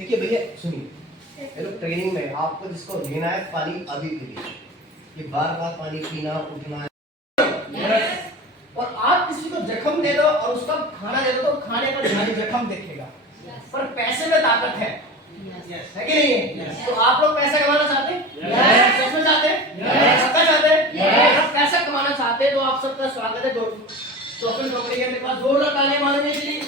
देखिए भैया सुनिए, ये लोग ट्रेनिंग में आपको जिसको लेना है पानी अभी पीजिए, ये बार बार पानी पीना उठना है। और आप किसी को जख्म दे दो और उसका खाना दे दो तो खाने पर भारी जख्म देखेगा, पर पैसे में ताकत है कि नहीं? तो आप लोग पैसा कमाना चाहते हैं? सच में चाहते हैं? सबका चाहते हैं? अगर पैसा कमाना चाहते हैं तो आप सबका स्वागत है शॉपिंग कंपनी के पास। जोरदार तालियां मारने के लिए।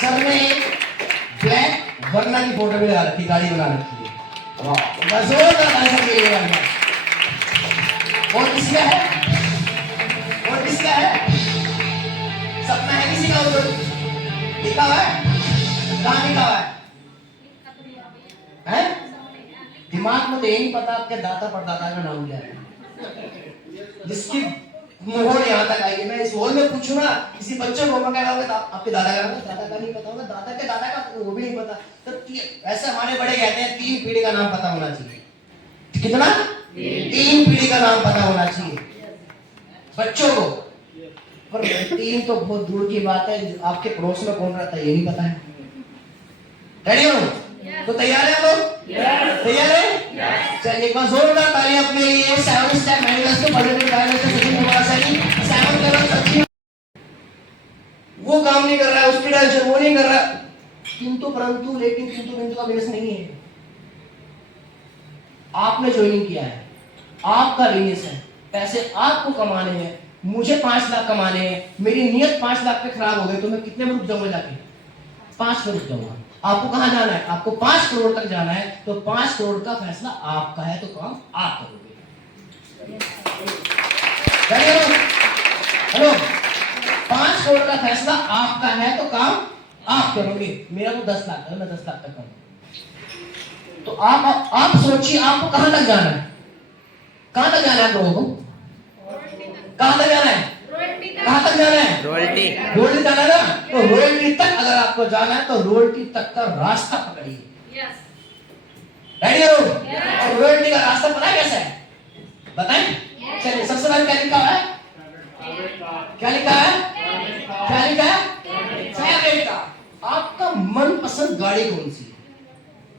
सर ने ब्लैक वर्ना की फोटो भी लगा रखी, गाड़ी बना रखी है। वाह, जोरदार तालियां दीजिए। और किसका है? और किसका है? सपना है किसी का? उधर लिखा हुआ है? कहाँ लिखा हुआ है? हैं? दिमाग में तो ये नहीं पता आपके दादा परदादा का नाम क्या है, जिसकी मोहर यहाँ तक आई है। मैं इस हॉल में पूछूं ना किसी बच्चे को, मैं कहूँगा आपके दादा का नाम, दादा का नहीं पता होगा, दादा के दादा का वो भी नहीं पता। तो ऐसे हमारे बड़े कहते हैं 3 पीढ़ी का नाम पता होना चाहिए। कितना? 3 पीढ़ी का नाम पता होना चाहिए बच्चों को। पर 3 तो बहुत दूर की बात है, आपके पड़ोस में कौन रहता है ये नहीं पता है। रेडी हो? तो तैयार है आप लोग? तैयार है? चलिए एक बार जोरदार तालियां अपने लिए। 7 step manifesto positive direct second number सही 7 लेवल सच्ची वो काम नहीं कर रहा है, उसकी डायरेक्शन वो नहीं कर रहा, किंतु परंतु लेकिन किंतु बिंदु का बिजनेस नहीं है। आपने ज्वाइनिंग किया है, आपका बिजनेस है, पैसे आपको कमाने हैं, मुझे 5 लाख कमाने हैं, मेरी नियत 5 लाख पे खराब हो गई तो मैं कितने में रुक जाऊंगा? जाके 5 में रुक जाऊंगा। आपको कहां जाना है? आपको 5 करोड़ तक जाना है, तो 5 करोड़ का फैसला आपका है, तो काम आप करोगे। हेलो, 5 करोड़ का फैसला आपका है तो काम आप करोगे। मेरा तो 10 लाख है, मैं 10 लाख तक करूंगा। तो आप सोचिए आपको कहां तक जाना है? कहां तक जाना है लोगों को? कहां तक जाना है? कहां तक जाना है? रॉयल्टी जाना है ना? तो रॉयल्टी तक अगर आपको जाना है तो रॉयल्टी तक का रास्ता पकड़िए। रेडी हो? और रॉयल्टी का रास्ता पता है कैसा है? बताएं? चलिए सबसे पहले क्या लिखा है? क्या लिखा है? क्या लिखा है? फेवरेट का। आपका मनपसंद गाड़ी कौन सी है?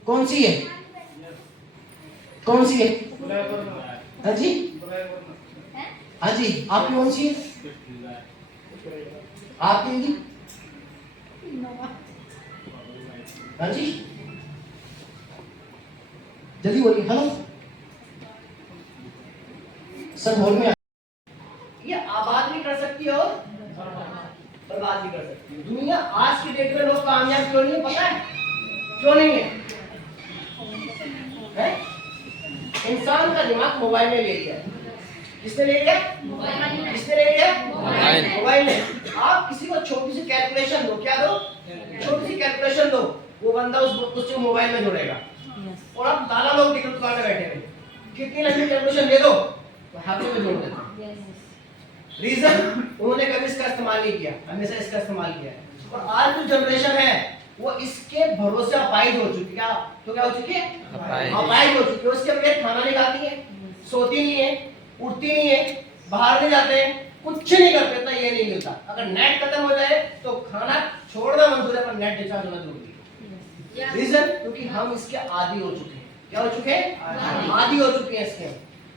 कौन सी है? कौन सी है? हाँ जी, हाँ जी, आपकी कौन सी है? आपकी? हाँ जी, जल्दी बोलिए। हेलो सर, हॉल में ये आबाद भी कर सकती है और बर्बाद भी कर सकती है। दुनिया आज की डेट में लोग कामयाब क्यों नहीं है पता है? क्यों नहीं है? इंसान का दिमाग मोबाइल में ले लिया। किसने ले लिया? किसने ले लिया? मोबाइल ने। आप किसी को छोटी सी कैलकुलेशन दो, क्या दो? छोटी सी कैलकुलेशन दो, वो बंदा उसको मोबाइल में जोड़ेगा। और आप दादा लोग दिख दुकान में बैठे हैं, कितनी लंबी कैलकुलेशन दे दो तो हाथों में जोड़ देते। रीजन, उन्होंने कभी इसका इस्तेमाल नहीं किया, हमेशा इसका इस्तेमाल किया है। और आज जो जनरेशन है वो इसके भरोसे अपाहिज हो चुकी है। तो क्या हो चुकी है? अपाहिज हो चुकी है। उसके बगैर खाना नहीं खाती है, सोती नहीं है, उठती नहीं है, बाहर नहीं जाते हैं, कुछ नहीं करते, तो ये नहीं मिलता। अगर नेट खत्म हो जाए तो खाना छोड़ना मंजूर है, पर नेट रिचार्ज होना जरूरी है। रीजन, क्योंकि हम इसके आदी हो चुके हैं। क्या हो चुके हैं? आदी हो चुके हैं इसके।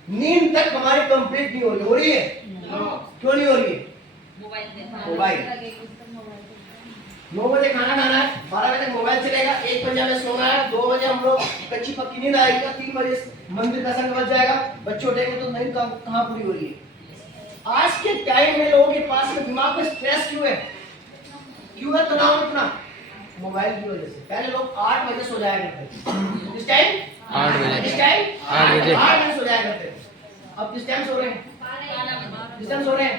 नींद तक हमारी कंप्लीट नहीं हो रही है। क्यों नहीं हो रही है? मोबाइल। 9 बजे खाना खाना है, 12 बजे मोबाइल चलेगा, 1 बजे हमें सोना है, 2 बजे हम लोग कच्ची पक्की नींद आएगी, 3 बजे मंदिर का संग बज जाएगा, बच्चे उठेंगे तो नहीं कहाँ पूरी हो रही है। आज के टाइम में लोगों के पास में दिमाग में स्ट्रेस क्यों है? क्यों है तनाव इतना? मोबाइल की वजह से। पहले लोग 8 बजे सो जाया करते थे, इस टाइम 8 बजे, इस टाइम 8 बजे सो जाया करते थे। अब किस टाइम सो रहे हैं? किस टाइम सो रहे हैं?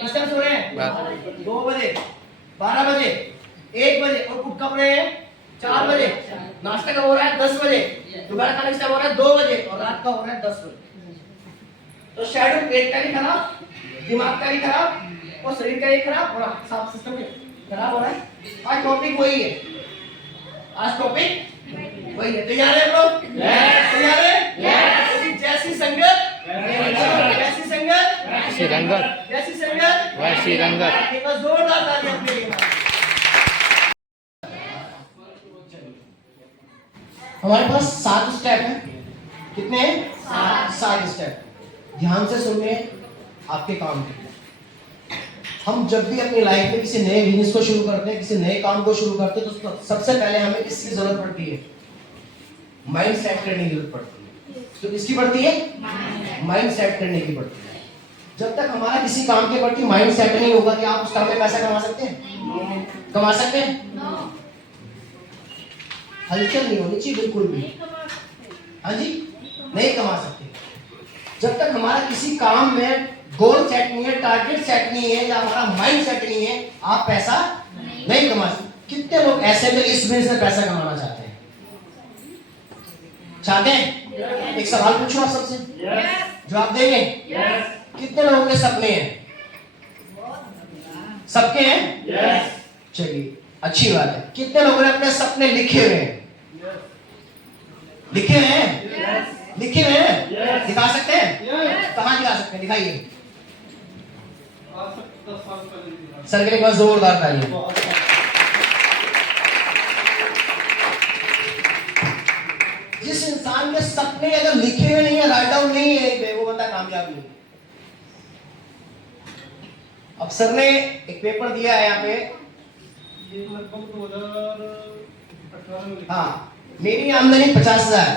किस टाइम सो रहे हैं? 2 बजे, 12 बजे, 1 बजे, और उठ कब रहे हैं? 4 बजे। नाश्ता कब हो रहा है? 10 बजे। दोपहर खाने का हो रहा है 2 बजे, और रात का हो रहा है 10 बजे। तो शेड्यूल पेट का भी खराब, दिमाग का भी खराब, और शरीर का भी खराब, और सब सिस्टम खराब हो रहा है। आज टॉपिक वही है। आज टॉपिक वही है। तैयार है लोग? तैयार है? जैसी संगत वैसी संगत वैसी रंगत जैसी संगत वैसी रंगत। एक बार जोरदार ताली अपने लिए। हमारे पास 7 स्टेप है। कितने हैं? 7 स्टेप। ध्यान से सुनने आपके काम के। हम जब भी अपनी लाइफ में किसी नए बिजनेस को शुरू करते हैं, किसी नए काम को शुरू करते हैं, तो सबसे पहले हमें किसकी जरूरत पड़ती है? माइंड सेट करने की जरूरत पड़ती है। तो किसकी पड़ती है? माइंड सेट करने की पड़ती है। जब तक हमारा किसी काम के प्रति माइंड सेट नहीं होगा कि आप उस काम में पैसा कमा सकते हैं? कमा सकते हैं? हलचल नहीं होनी चाहिए बिल्कुल भी। हाँ जी, नहीं कमा सकते। जब तक हमारा किसी काम में गोल सेट नहीं है, टारगेट सेट नहीं है, या हमारा माइंड सेट नहीं है, आप पैसा नहीं कमा सकते। कितने लोग ऐसे में इस बिजनेस में पैसा कमाना चाहते हैं? चाहते हैं? एक सवाल पूछूं आप सबसे, जवाब देंगे? कितने लोगों के सपने हैं? सबके हैं? चलिए, अच्छी बात है। कितने लोगों ने अपने सपने लिखे हुए हैं? लिखे हुए हैं? लिखे हुए हैं? दिखा सकते हैं? कहाँ दिखा सकते हैं? दिखाइए। सर के लिए बस जोरदार तालियां। जिस इंसान के सपने अगर लिखे हुए नहीं है, राइट डाउन नहीं है, वो बंदा कामयाब नहीं। अब सर ने एक पेपर दिया है यहाँ पे। हाँ, मेरी आमदनी 50,000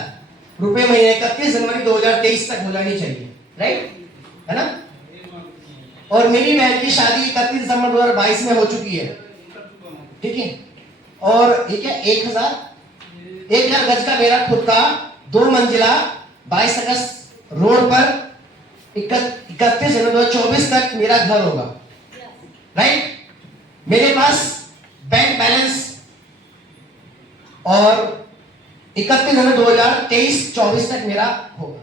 रुपए महीने 31 जनवरी 2023 तक हो जानी चाहिए, राइट है ना? और मेरी बहन की शादी 31 दिसंबर 2022 में हो चुकी है, ठीक है? और ये क्या 1,000 गज का मेरा खुद का 2 मंजिला 22 अगस्त रोड पर 31 जनवरी 2024 तक मेरा घर होगा, राइट? मेरे पास बैंक बैलेंस और 31 जनवरी 2023-24 तक मेरा होगा,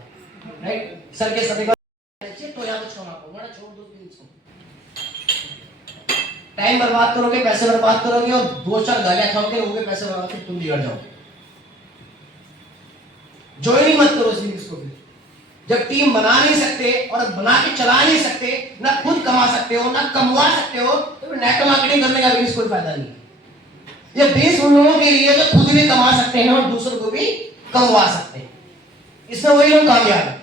राइट? सर के सभी तो यहाँ पे छोड़ना होगा, छोड़ दो इसको। टाइम बर्बाद करोगे, पैसे बर्बाद करोगे, और 2-4 गालियां खाओगे, लोगों के पैसे बर्बाद करके तुम बिगड़ जाओगे। ज्वाइन ही मत करो इस बिजनेस को। जब टीम बना नहीं सकते और बना के चला नहीं सकते, ना खुद कमा सकते हो ना कमवा सकते हो, तो नेट मार्केटिंग करने का बिजनेस कोई फायदा नहीं है। ये बिजनेस उन लोगों के लिए जो खुद भी कमा सकते हैं और दूसरों को भी कमवा सकते हैं। इसमें वही लोग कामयाब है।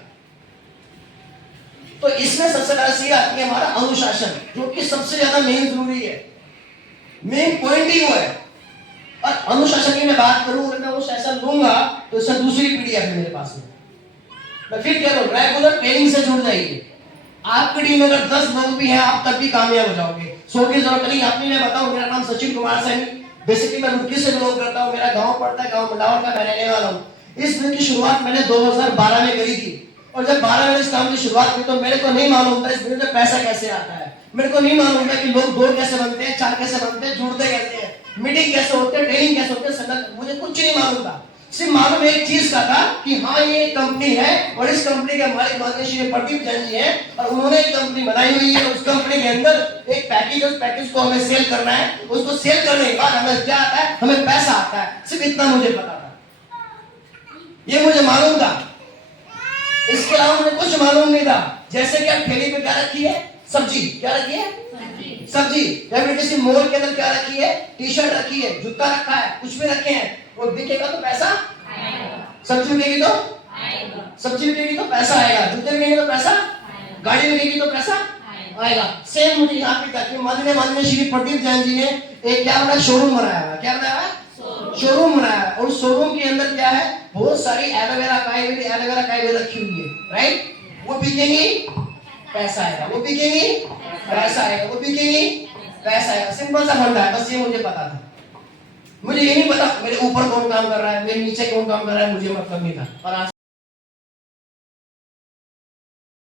तो इसमें सबसे पहले आती है हमारा अनुशासन, जो कि सबसे ज्यादा मेन जरूरी है। मेन पॉइंट ही वो है। और अनुशासन की मैं बात करूं, अगर मैं वो सेशन लूंगा तो इससे दूसरी पीडीएफ है मेरे पास में। मैं फिर कह रहा हूं, रेगुलर ट्रेनिंग से जुड़ जाइए। आपकी टीम में अगर 10 लोग भी हैं, आप तब भी कामयाब हो जाओगे। 100 की जरूरत नहीं। आपने मैं बताऊं, मेरा नाम सचिन कुमार सैनी, बेसिकली मैं रुड़की से बिलोंग करता हूं। मेरा गांव पड़ता है, गांव मंडावर का मैं रहने वाला हूं। इस दिन की शुरुआत मैंने 2012 में करी थी, और जब 12 में इस काम की शुरुआत की तो मेरे को नहीं मालूम था इस बिजनेस में पैसा कैसे आता है। मेरे को नहीं मालूम था कि लोग 2 कैसे बनते हैं, 4 कैसे बनते हैं, जुड़ते कैसे हैं, मीटिंग कैसे होते हैं, ट्रेनिंग कैसे होते हैं, संगत, मुझे कुछ नहीं मालूम था। सिर्फ मालूम एक चीज का था कि हाँ ये कंपनी है, और इस कंपनी के मालिक माननीय श्री प्रदीप जैन जी हैं, और उन्होंने एक कंपनी बनाई हुई है। उस कंपनी के अंदर एक पैकेज, उस पैकेज को हमें सेल करना है। उसको सेल करने के बाद हमें क्या आता है? हमें पैसा आता है। सिर्फ इतना मुझे पता था, ये मुझे मालूम था। इसके अलावा मुझे कुछ मालूम नहीं था। जैसे कि आप ठेली पे क्या रखी है? सब्जी। क्या रखी है? सब्जी। या फिर किसी मॉल के अंदर क्या रखी है? टी-शर्ट रखी है, जूता रखा है, कुछ भी रखे हैं, वो बिकेगा तो पैसा आएगा। सब्जी बिकेगी तो आएगा, सब्जी बिकेगी तो पैसा आएगा, जूते बिकेंगे तो पैसा, गाड़ी बिकेगी तो पैसा आएगा। सेम मुझे यहाँ पे था कि माननीय श्री प्रदीप जैन जी ने एक क्या बनाया? शोरूम बनाया है। क्या बनाया है? शोरूम बनाया है। और शोरूम के अंदर क्या है? बहुत सारी एलोवेरा काई रखी हुई है, राइट? वो बिकेंगी, पैसा आएगा। वो बिकेंगी, पैसा आएगा। वो बिकेंगी, पैसा आएगा। सिंपल सा फंडा है, बस ये मुझे पता था। मुझे ये नहीं पता मेरे ऊपर कौन काम कर रहा है, मेरे नीचे कौन काम कर रहा है, मुझे मतलब नहीं था। और आज